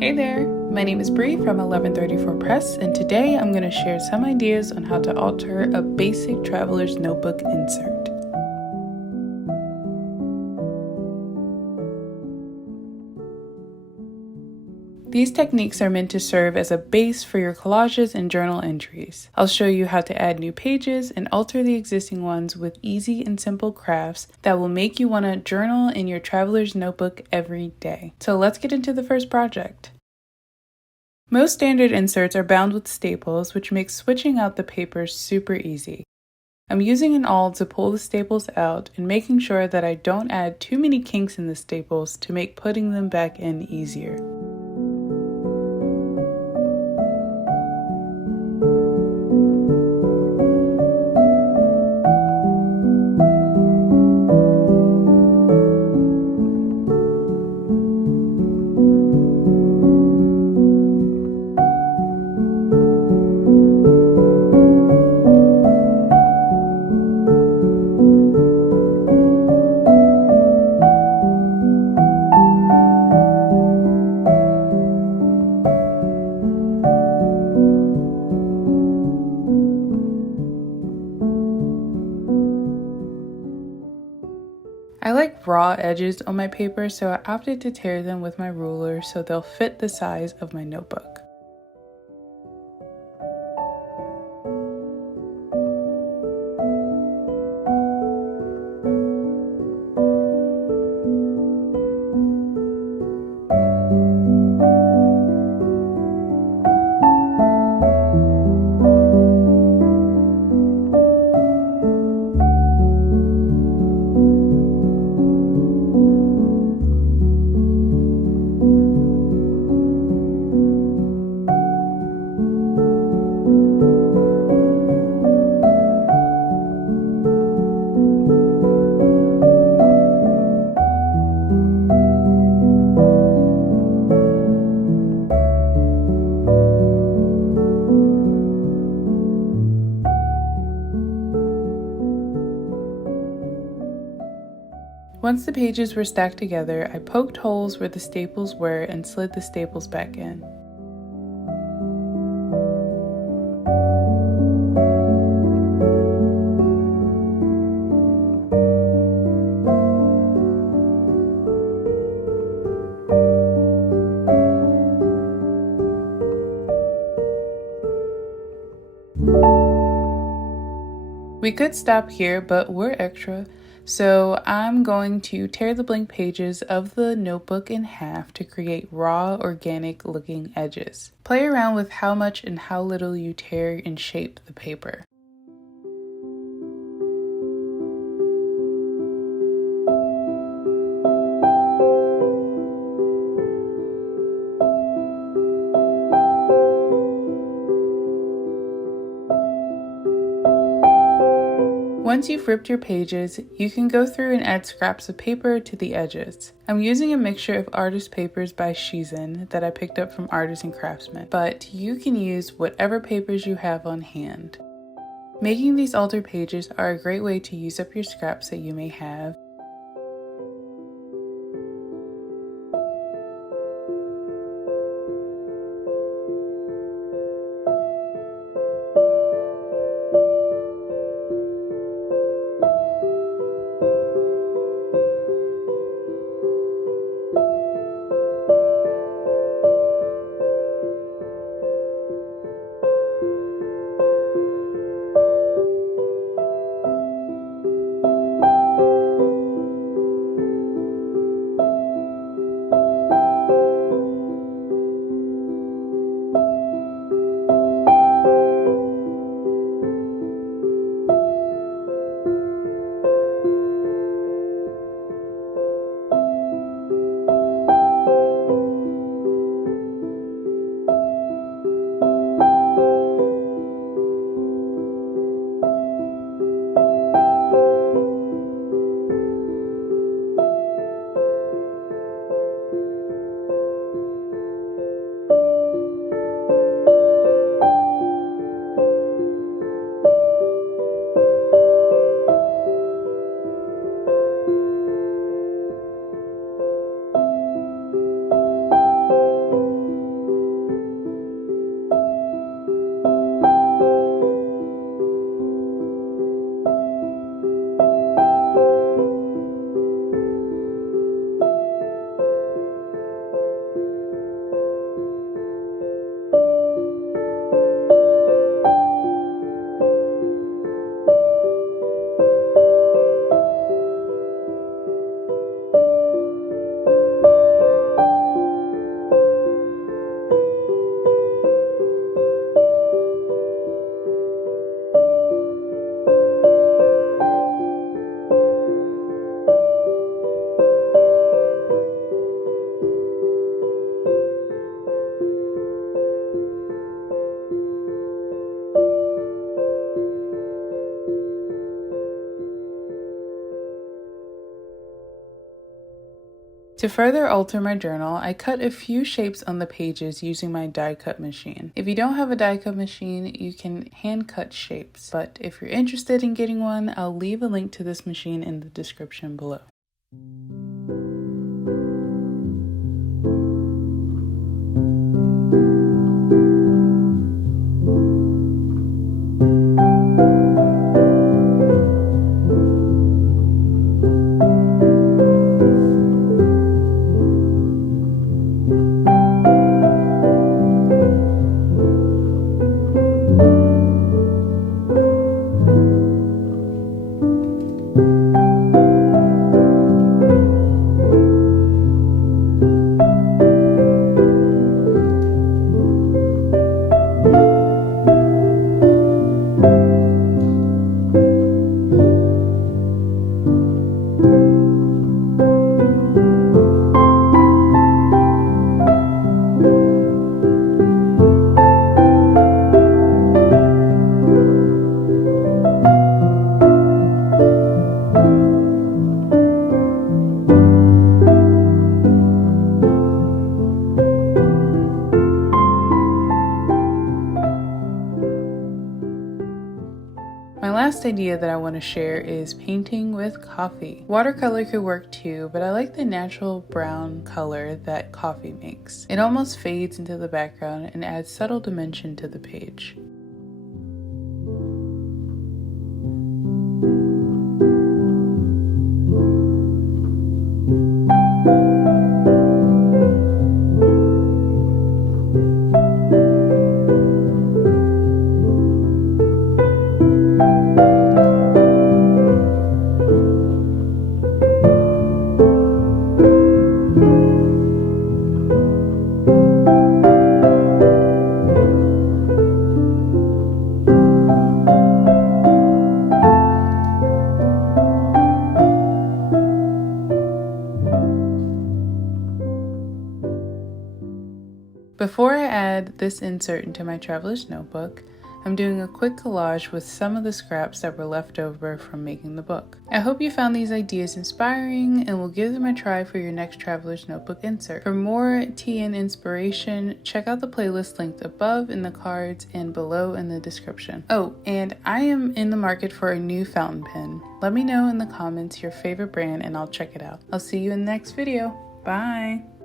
Hey there, my name is Bree from 1134 Press, and today I'm going to share some ideas on how to alter a basic traveler's notebook insert. These techniques are meant to serve as a base for your collages and journal entries. I'll show you how to add new pages and alter the existing ones with easy and simple crafts that will make you want to journal in your traveler's notebook every day. So let's get into the first project. Most standard inserts are bound with staples, which makes switching out the papers super easy. I'm using an awl to pull the staples out and making sure that I don't add too many kinks in the staples to make putting them back in easier. I like raw edges on my paper, so I opted to tear them with my ruler so they'll fit the size of my notebook. Once the pages were stacked together, I poked holes where the staples were and slid the staples back in. We could stop here, but we're extra, so I'm going to tear the blank pages of the notebook in half to create raw, organic looking edges. Play around with how much and how little you tear and shape the paper. Once you've ripped your pages, you can go through and add scraps of paper to the edges. I'm using a mixture of artist papers by Shizen that I picked up from Artists and Craftsmen, but you can use whatever papers you have on hand. Making these altered pages are a great way to use up your scraps that you may have. To further alter my journal, I cut a few shapes on the pages using my die cut machine. If you don't have a die cut machine, you can hand cut shapes, but if you're interested in getting one, I'll leave a link to this machine in the description below. My last idea that I want to share is painting with coffee. Watercolor could work too, but I like the natural brown color that coffee makes. It almost fades into the background and adds subtle dimension to the page. Before I add this insert into my traveler's notebook, I'm doing a quick collage with some of the scraps that were left over from making the book. I hope you found these ideas inspiring and will give them a try for your next traveler's notebook insert. For more tea and inspiration, check out the playlist linked above in the cards and below in the description. Oh, and I am in the market for a new fountain pen. Let me know in the comments your favorite brand and I'll check it out. I'll see you in the next video. Bye!